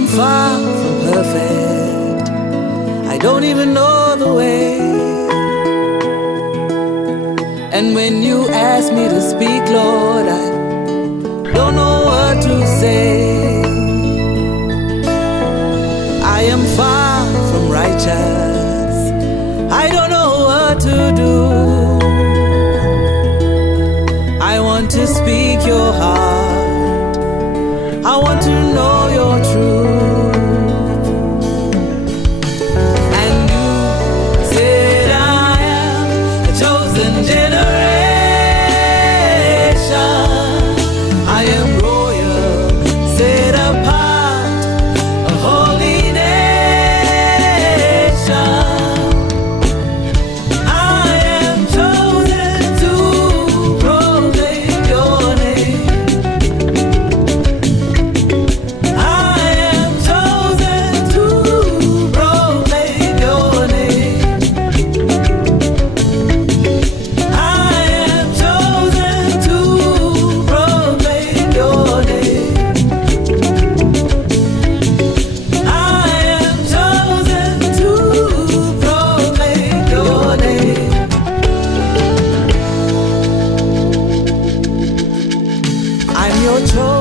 am far from perfect. I don't even know the way. And when you ask me to speak, Lord, I don't know what to say. I am far from righteous. I don't know what to do. I want to speak your heart. I want to know your truth. And you said I am a chosen generation. I am royal, set apart, a holy nation. I am chosen to proclaim your name. I am chosen to proclaim your name. I am chosen to proclaim your name. I am chosen to proclaim your name. I'm your chosen